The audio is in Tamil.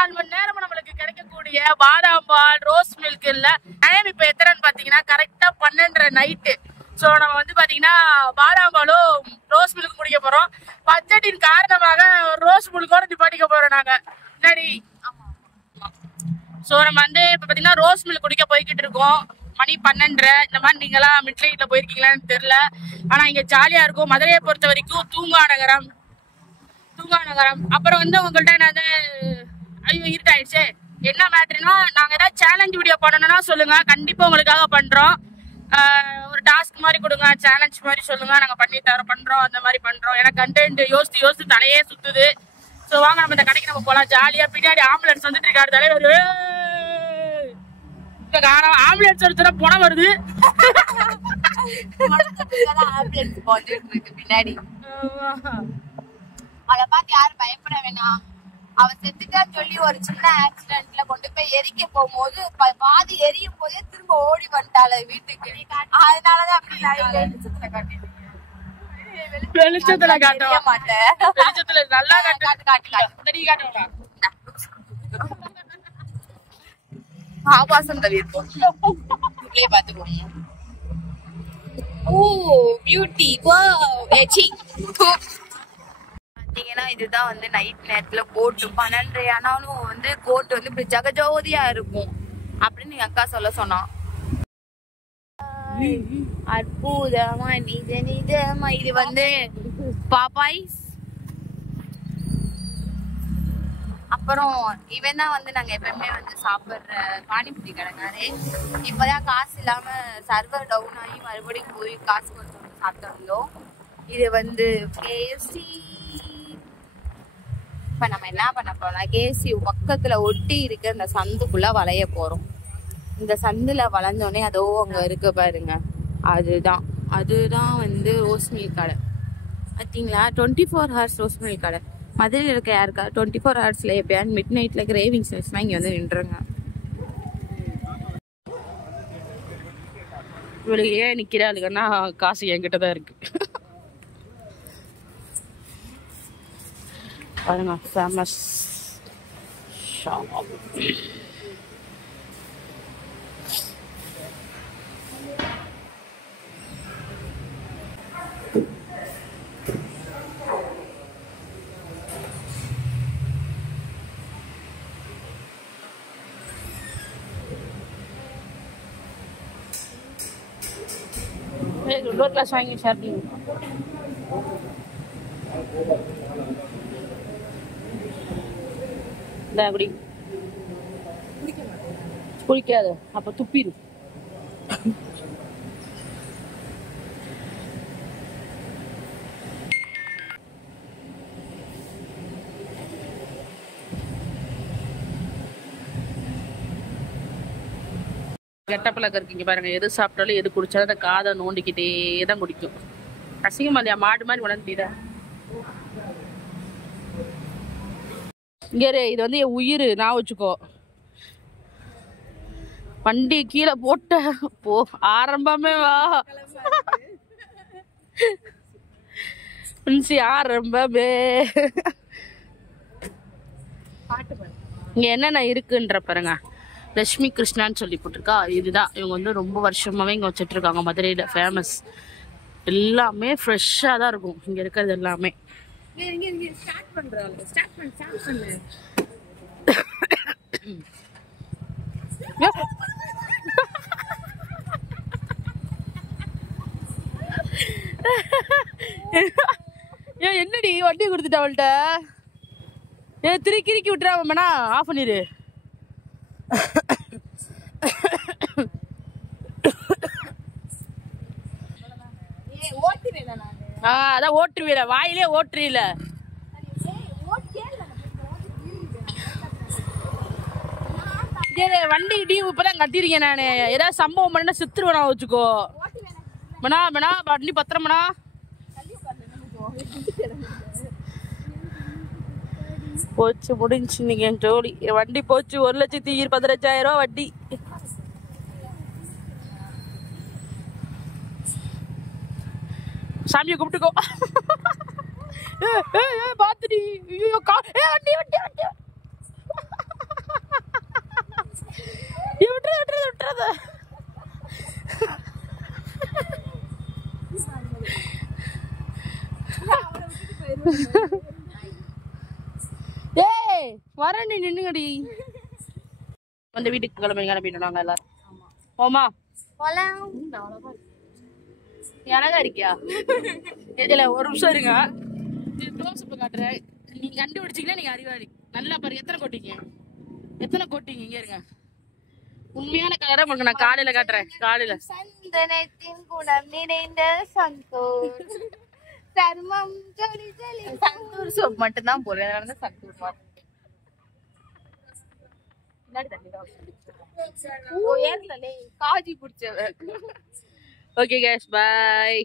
24 மணி நேரம் நம்மளுக்கு கிடைக்கக்கூடிய பாதாம் பால் ரோஸ் மில்க் இல்ல டைம் இப்ப எத்தனைன்னு பாத்தீங்கன்னா கரெக்டா 12:30 நைட்டு. ஸோ நம்ம வந்து பாத்தீங்கன்னா பாதாம் பாலும் ரோஸ் மில்க் குடிக்க போறோம். பட்ஜெட்டின் காரணமாக ரோஸ் மில்கோட நிப்பாட்டிக்க போறோம் நாங்க முன்னாடி. ஸோ நம்ம வந்து இப்ப பாத்தீங்கன்னா ரோஸ் மில்க் குடிக்க போய்கிட்டு இருக்கோம். மணி 12:30. இந்த மாதிரி நீங்களாம் மிட் நைட்ல போயிருக்கீங்களான்னு தெரியல. ஆனா இங்க ஜாலியா இருக்கும். மதுரையை பொறுத்த வரைக்கும் தூங்கா நகரம். அப்புறம் வந்து உங்கள்கிட்ட நான் ஐயோ இருட்டாயிடுச்சு. என்ன மேட்ருன்னா நாங்க ஏதாவது சேலஞ்ச் வீடியோ பண்ணணும்னா சொல்லுங்க, கண்டிப்பா உங்களுக்காக பண்றோம். ஒரு டாஸ்க் மாதிரி கொடுங்க, சேலஞ்ச் மாதிரி சொல்லுங்க, நாங்க பண்ணி பண்றோம். அந்த மாதிரி பண்றோம். ஏன்னா கண்டென்ட் யோசிச்சு தலையே சுத்துது. ஸோ வாங்க நம்ம இந்த கடைக்கு நம்ம போலாம் ஜாலியா. பின்னாடி ஆம்புலன்ஸ் வந்துட்டு இருக்காரு தலைவர். ஆம்புலன்ஸ் ஒருத்தர பணம் வருது பின்னாடி. அவளை பார்த்து யாரும் பயப்பட வேணாம். அவ செத்துட்டான்னு சொல்லி ஒரு சின்ன ஆக்சிடென்ட்ல கொண்டு போய் எரிக்க போகும்போது பாதி எரியும் போதே திரும்ப ஓடி வந்துட்டாள வீட்டுக்கு. அதனாலதான் அப்படி வெளிச்சத்துல காட்ட மாட்டேன். வெளிச்சத்துல நல்லா காட்டு ஆபாசம் தவிர்ப்போம். பாத்துக்கோங்க. ஓ பியூட்டி பாத்தீங்கன்னா இதுதான் வந்து நைட் நேரத்துல கோட்டு 12:30 ஆனாலும் வந்து கோட்டு வந்து இப்படி ஜகஜோதியா இருக்கும் அப்படின்னு எங்க அக்கா சொல்ல சொன்னான். அற்புதமா நிஜ நிஜமா. இது வந்து பாப்பாய்ஸ். அப்புறம் இவன் தான் வந்து நாங்க எப்பவுமே வந்து சாப்பிடுற பானிபூரி கடைக்காரே. இப்பதான் காசு இல்லாம சர்வர் டவுன் ஆகி மறுபடியும் போய் காசு கொடுத்து சாப்பிட்டோம். இது வந்து கேஎஃப்சி. இப்ப நம்ம என்ன பண்ண போறோம்னா கேஎஃப்சி பக்கத்துல ஒட்டி இருக்க இந்த சந்துக்குள்ள வளைய போறோம். இந்த சந்துல வளைஞ்சோடனே அதோ அங்க இருக்கு பாருங்க, அதுதான் வந்து ரோஸ் மில்க் கடை. பார்த்தீங்களா 24 hours ரோஸ் மில்க் கடை. மதுரையில் இருக்க யாருக்கா 24 hours எப்பயாவது மிட் நைட்ல கிரேவிங்ஸ் இருந்துச்சுன்னா இங்க வந்து நின்றுங்க. இவளுக்கு ஏன் நிக்கிறாளுங்கன்னா காசு என்கிட்ட தான் இருக்கு. பாருங்க ஃபேமஸ் ஷாப். dua kelas வாங்கி ஷாப்பிங். இந்த அப்படி குளிக்காது அப்ப துப்பிடு. கெட்டப்பழக்கம் இருக்கீங்க பாருங்க. எது சாப்பிட்டாலும் எது குடிச்சாலும் அந்த காதை நோண்டிக்கிட்டே தான் குடிக்கும். அசிங்கமா இல்லையா? மாடு மாதிரி வளர்ந்துட்டா இங்கே. இது வந்து என் உயிர், நான் வச்சுக்கோ. வண்டி கீழே போட்ட போ ஆரம்பமே வா ஆரம்பமே. இங்க என்னென்ன இருக்குன்ற பாருங்க. லட்சுமி கிருஷ்ணான்னு சொல்லி போட்டிருக்கா. இதுதான் இவங்க வந்து ரொம்ப வருஷமாவே இங்க வச்சுட்டு இருக்காங்க. மதுரையில ஃபேமஸ். எல்லாமே ஃப்ரெஷ்ஷா தான் இருக்கும் இங்க இருக்கிறது எல்லாமே. என்னடி வண்டி கொடுத்துட்டா அவள்கிட்ட? திருக்கி விட்டுறாமண்ணா ஆஃப் பண்ணிடு. அதான் ஓட்டுவீல, வாயிலே ஓட்டுறீல. வண்டி டீ இப்பதான் கட்டிருக்கேன் நானு. ஏதாவது சம்பவம் பண்ணா சித்துருவேனா வச்சுக்கோ. மணா வண்டி பத்திரமண்ணா. போச்சு முடிஞ்சு இன்னைக்கு என் ஜோடி. வண்டி போச்சு. 1,15,000 வண்டி. சாமியை கூப்பிட்டுக்கோ. பாத்துடி. வண்டி வண்டி வண்டி விட்டுறது ஏய் வர நீ நின்னுங்கடி வந்து வீட்டுக்கு கிளம்பிட்டு நாங்க எல்லாரும் போமா எனக்கா இருக்கியா இதுல ஒரு நிமிஷம் இருங்க க்ளோஸ் அப் காட்டுறேன் நீங்க கண்டுபிடிச்சீங்கன்னா நீங்க அறிவாளி நல்லா பாருங்க எத்தனை கோட்டிங்க இங்க இருங்க உண்மையான கலரை உங்களுக்கு நான் காலையில காட்டுறேன் காலையில சந்தனத்தின் குணம் நிறைந்த சந்தூர் சர்மம் ஜொலி ஜொலி சந்தூர் சோப் மட்டும் தான் போடுறேன் அதனால தான் சந்தூர் மாதிரி காஜி பிடிச்சவ ஓகே கேஸ் பாய்